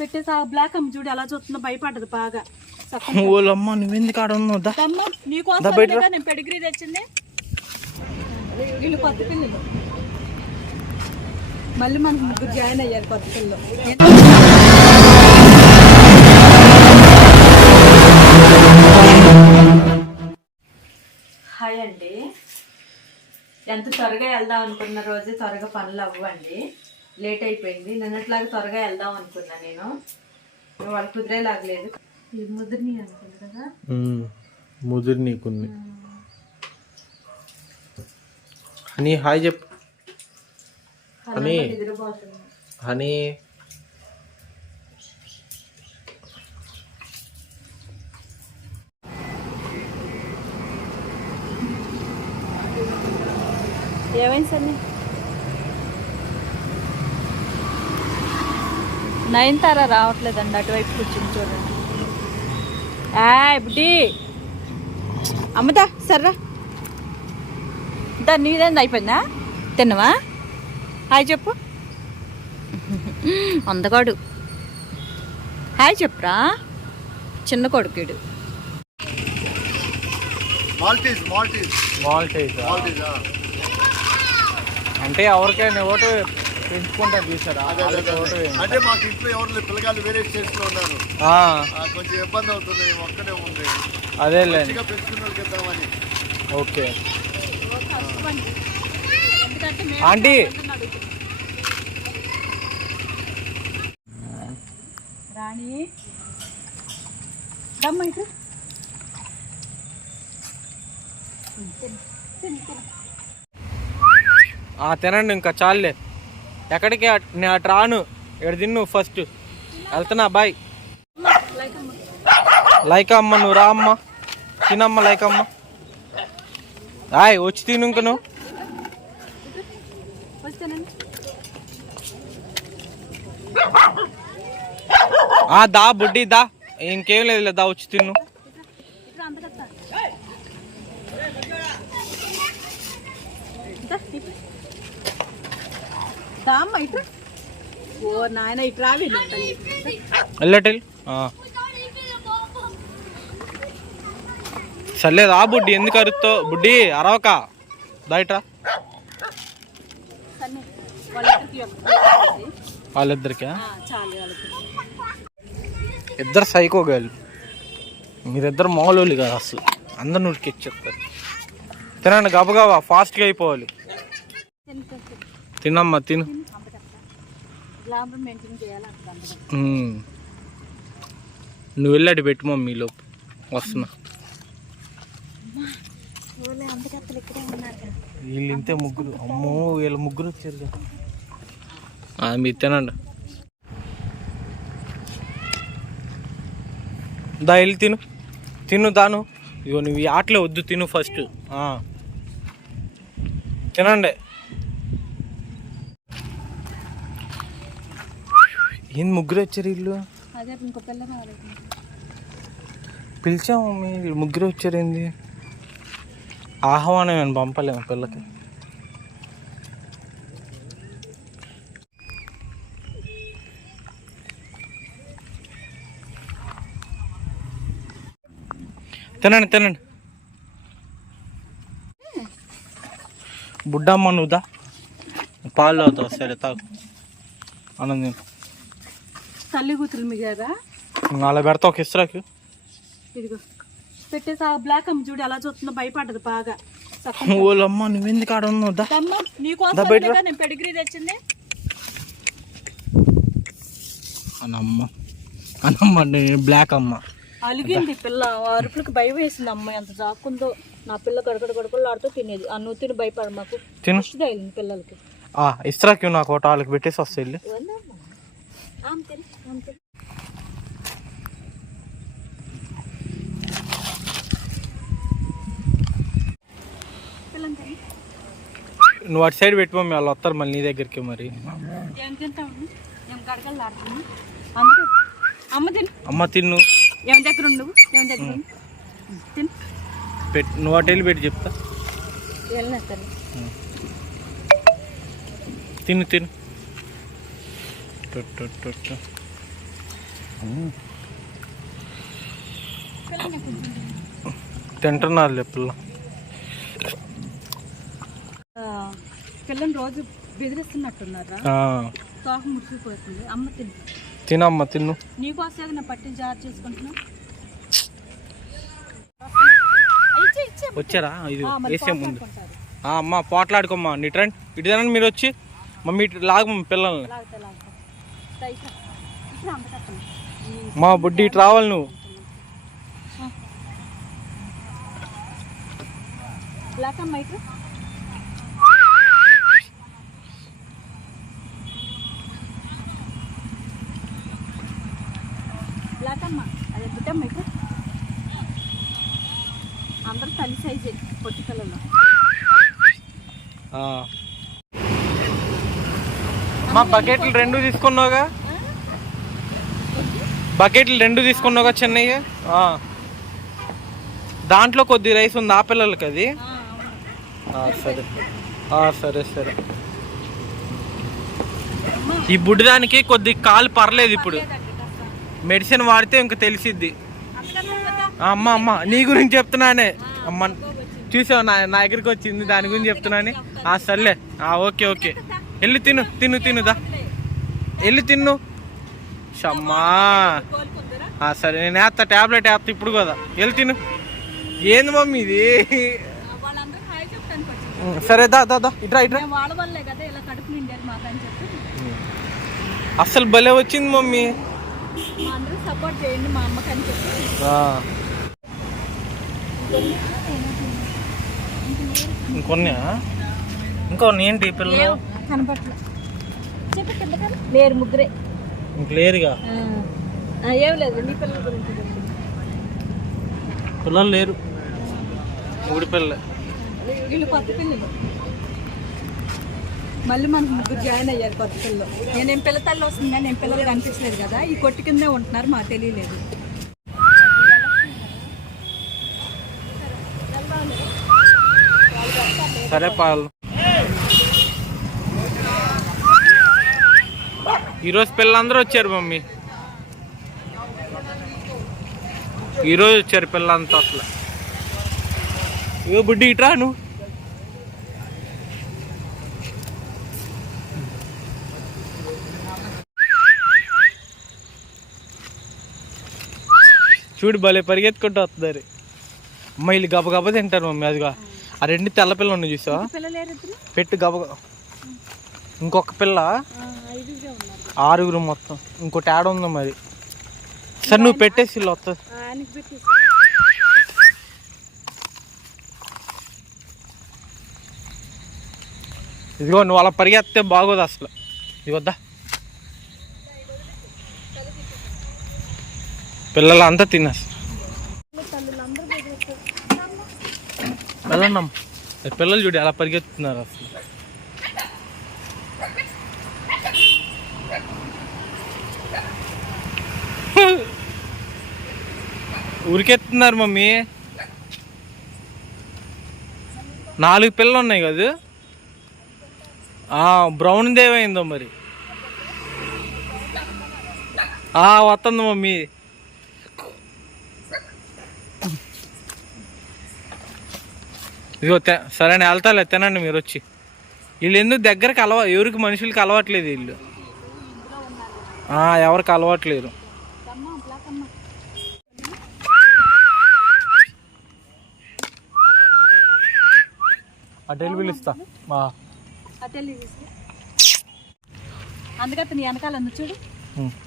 పెట్టేసి ఆ బ్లాక్ అమ్మ చూడు ఎలా చూస్తుందో భయపడ్డది బాగా. సక్కం ఓలమ్మ నువ్వెందుకు ఆడ ఉన్నావు? దా. అమ్మ నీకోసం. నేను పెడిగ్రీ తెచ్చింది. వీళ్ళు కొత్త పిల్లలు. మళ్ళీ మనకు ముగ్గురు జాయిన్ అయ్యారు కొత్త పిల్లలు. హాయ్ అండి. ఎంత త్వరగా వెళ్దాం అనుకున్న రోజు త్వరగా పనులు అవ్వండి. లేట్ అయిపోయింది. నిన్నట్లాగా త్వరగా వెళ్దాం అనుకున్నా నేను. వాళ్ళు కుదిరేలాగలేదు ఇది ముద్రని అనుకుంది కదా? ముదిరి నీకుంది హనీ హాయ్ చెప్పు. హనీ. హనీ. ఏమైంది సన్ని? నయనతార రావట్లేదండి అటువైపు కూర్చుని చూడండి. ఏ బుడ్డి. అమ్మదా సర్రా. దా నీదేంది అయిపోయిందా? తిన్నవా? హాయ్ చెప్పు. అందగాడు. హాయ్ చెప్పురా. చిన్న కొడుకుడు. అంటే ఎవరికైనా ఓటు పెంచుకుంటారు చూసారా? అదే అదే అదే. అంటే మాకు ఇంట్లో ఎవరు పిల్లగాళ్ళు వేరే లో ఉన్నారు. కొంచెం ఇబ్బంది అవుతుంది ఒక్కడే ఉంది. అదేలేండి. మంచిగా పెంచుకున్న వాళ్ళకి ఇద్దామని ఓకే. ఆంటీ. రాణి. దమ్మ ఇటు. ఆ, తినండి ఇంకా చాలులే. ఎక్కడికి? నేను అటు రాను ఇక్కడ తిన్ను ఫస్ట్. వెళ్తున్నా బాయ్. లైక్ అమ్మ నువ్వు రా అమ్మ. తినమ్మ లైక్ అమ్మ రాయ్ వచ్చి తిను ఇంక నువ్వు. ఆ, దా బుడ్డి దా. ఇంకేం లేదు దా వచ్చి తిన్ను. దామ్మ ఇటు ఓ నాయన ఇటు రావి నువ్వు. తల్లి. వెళ్ళటల్. సర్లే రా బుడ్డి ఎందుకు అరుస్తావు బుడ్డి అరవక. దాయిట్రా వాళ్ళిద్దరికి ఆ, ఇద్దరు సైకో గర్ల్. మీరిద్దరు మామూలు కాదు అసలు. అందరు నుడికి చెప్తారు తినండి గబగబా ఫాస్ట్గా అయిపోవాలి. తినమ్మా తిను. నువ్వు వెళ్ళాడు పెట్టు మమ్మీ లోపు. వస్తున్నా. వీళ్ళు ఇంతే ముగ్గురు. అమ్మో వీళ్ళ ముగ్గురు వచ్చారు మీరు తినండి. దా వెళ్ళి తిను. తిను దాను. ఇగో నువ్వు ఆటలే వద్దు తిను ఫస్ట్ ఆ. తినండి. ఏం ముగ్గురు వచ్చారు వీళ్ళు? అదే ఇంకో పిల్ల రాలేదు పిలిచాము మీరు ముగ్గురు వచ్చారు ఏంది? ఆహ్వానం ఏమైనా పంపలేము పిల్లకి? తినండి తినండి. బుడ్డమ్మ నువ్వుదా? పాలు అవుతావు సరే తాగు. ఆనందం తల్లి కూతురు మిగారా అలా పెడతా ఒక ఇస్రాకి ఇదిగో. పెట్టేసి ఆ బ్లాక్ అమ్మ చూడు ఎలా చూస్తుందో భయపడ్డది బాగా. ఓలమ్మ నువ్వెందుకు ఆడ ఉన్నావు? నీకోసం నేను పెడిగ్రీ తెచ్చింది. అనమ్మ అనమ్మ బ్లాక్ అమ్మ. అలిగింది పిల్ల. అరుపులకు భయం వేసింది అమ్మ. ఎంత జాక్కుందో. నా పిల్ల గడగడ గడగడలు ఆడుతూ తినేది. ఆ నువ్వు తిని భయపడ మాకు. తిను. పిల్లలకి. ఆ ఇస్రాకి నాకు ఒకటి వాళ్ళకి పెట్టేసి వస్తే వెళ్ళి. నువ్వు అటు సైడ్ పెట్టుకో వాళ్ళు వస్తారు మళ్ళీ నీ దగ్గరికి మరి. అమ్మ తిను. అమ్మ తిన్ను. నువ్వు అటు వెళ్ళి పెట్టి చెప్తా. తిను తిను. తింటున్నారు పిల్ల. పిల్లని రోజు బెదిరిస్తున్నట్టున్నారా? ఆ, తోక ముడిచిపోతుంది అమ్మ తిని. తినమ్మా నీకోసం పట్టి జార్ చేసుకుంటున్నా వచ్చారా? ఇది వేసే ముందు. అమ్మా పోట్లాడుకోమ్మా. నీ ట్రెండ్ ఇటు తినండి మీరు వచ్చి. మమ్మీ ఇటు లాగమ్మ పిల్లల్ని. మా బుడ్డి ఇటు రావాలి నువ్వు. బ్లాక్ అమ్మ ఇటు. బ్లాక్ అమ్మ అదే బుట్టమ్మ అందరూ తల్లి సైజే పొట్టి ఆ. మా బకెట్లు రెండు తీసుకున్నావుగా? బకెట్లు రెండు తీసుకున్నావుగా చెన్నయ్య. దాంట్లో కొద్ది రైస్ ఉంది ఆ పిల్లలకి అది. సరే. సరే సరే. ఈ బుడ్డిదానికి కొద్ది కాలు పర్లేదు ఇప్పుడు. మెడిసిన్ వాడితే ఇంక తెలిసిద్ది. అమ్మ అమ్మ నీ గురించి చెప్తున్నానే. అమ్మ చూసావు నా నా దగ్గరికి వచ్చింది దాని గురించి చెప్తున్నాను. ఆ సర్లే. Okay okay. వెళ్ళి తిను తిను తినుదా వెళ్ళి తిన్ను. షమ్మా. సరే నేను వేస్తా ట్యాబ్లెట్ వేస్తా ఇప్పుడు కదా. వెళ్ళి తిను. ఏంది మమ్మీ ఇది? సరే దా దా దా ఇట్రా ఇట్రా. అస్సలు భలే వచ్చింది మమ్మీ. మా అందరూ సపోర్ట్ చేయండి మా అమ్మకి అని చెప్పి. ఆ. ఇంకొన్ని ఇంకొన్ని ఏంటి పిల్లలు లేరు ముగ్గురే. ఇంక లేరుగా? ఏం లేదు నీ పిల్లల గురించి పిల్లలు లేరు. ఊడి పిల్ల వీళ్ళు కొత్త పిల్లలు. మళ్ళీ మనకు ముగ్గురు జాయిన్ అయ్యారు కొత్త పిల్లలు. నేనేం పిల్ల తల్లి వస్తుందా? నేను పిల్లలు కనిపించలేదు కదా? ఈ కొట్టు కిందే ఉంటున్నారు మాకు తెలియలేదు. సరే పాలు. ఈరోజు పిల్లలందరూ వచ్చారు మమ్మీ. ఈరోజు వచ్చారు పిల్లలంతా అసలు. ఏ బుడ్డి ఇట్రా నువ్వు. చూడు భలే పరిగెత్తుకుంటూ వస్తున్నారు అమ్మ వీళ్ళు గబ గబ తింటారు మమ్మీ అదిగా. ఆ రెండు తెల్ల పిల్లలు ఉన్నాయి చూసావా? పెట్టు గబ. ఇంకొక పిల్ల ఆరుగురు మొత్తం. ఇంకోటి యాడ్ ఉందా మరి. సరే నువ్వు పెట్టేసి ఇదిగో నువ్వు అలా పరిగెత్తే బాగోదు అసలు. ఇదిగొద్దా పిల్లలు అంతా తినేసి వెళ్ళండి అమ్మ. ఈ పిల్లలు చూడు ఎలా పరిగెత్తుతున్నారు అసలు. ఉరికెత్తున్నారు మమ్మీ. నాలుగు పిల్లలు ఉన్నాయి కదా. బ్రౌన్ దేవైందో మరి. వస్తుంది మమ్మీ. ఇదిగో తె- సరే నేను వెళ్తాలే తినండి మీరు వచ్చి. వీళ్ళు ఎందుకు దగ్గరకు అలవా ఎవరికి మనుషులకి అలవాట్లేదు వీళ్ళు. ఎవరికి అలవాట్లేరు అటు వెళ్ళి పిలుస్తా. ఆ. అటెళ్ళి అందుకే అతను వెనకాల చూడు.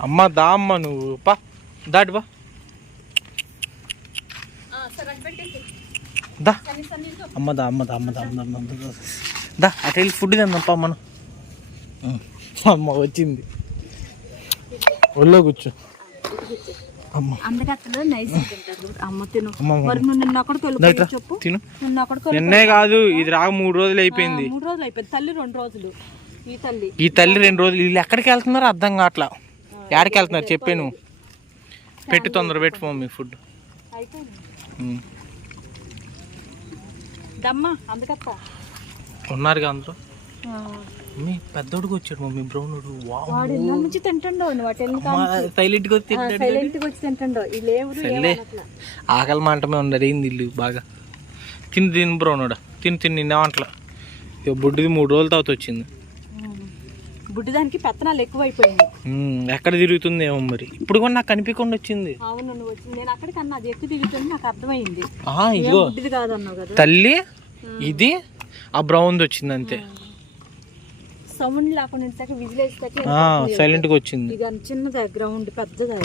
అమ్మ దా అమ్మ నువ్వు. పా దాటి బా దా. అమ్మ దా అమ్మ దా అమ్మ దా అమ్మ దా, దా, దా. దా అటు వెళ్ళి ఫుడ్ తిందాం పా మనం. అమ్మ వచ్చింది. ఒళ్ళో కూర్చో. అమ్మ. నైస్ తింటారు. తిను. మరి నువ్వు నిన్న చెప్పు? తిను. నిన్న కాదు ఇది రాక మూడు రోజులు అయిపోయింది. మూడు రోజులు అయిపోయింది. తల్లి రెండు రోజులు. ఈ తల్లి. ఈ తల్లి రెండు రోజులు. వీళ్ళు ఎక్కడికి వెళ్తున్నారు అర్థం కావట్లా. ఎక్కడికి వెళ్తున్నారు? చెప్పే నువ్వు. పెట్టి తొందర పెట్టి మమ్మీ ఫుడ్. దమ్మ అందుకప్ప. ఉన్నారుగా అందరూ? మమ్మీ పెద్దోడికి వచ్చాడు మమ్మీ వాడు ఇళ్ళ నుంచి తింటుండో వాటి సైలెంట్గా సైలెంట్గా వచ్చి తింటుండో. సర్లే. ఆకలి మంటమే ఉండదు ఏంది ఇల్లు బాగా. తిని తిని బ్రౌనుడా. తిని తిని నిన్నేమంటలా ఇక బుడ్డిది మూడు రోజుల తర్వాత వచ్చింది. బుడ్డి దానికి పెత్తనాలు ఎక్కువైపోయింది ఉమ్, ఎక్కడ తిరుగుతుంది ఏమో మరి. ఇప్పుడు కూడా నాకు కనిపించకుండా వచ్చింది. అవును నువ్వు వచ్చి నేను అది ఎక్కువ దిగుతుంది నాకు అర్థమైంది. ఇదిగో. తల్లి ఇది ఆ బ్రౌన్ వచ్చింది అంతే. సౌండ్ లేకుండా సైలెంట్గా వచ్చింది. ఇది చిన్నది? గ్రౌండ్ పెద్దది.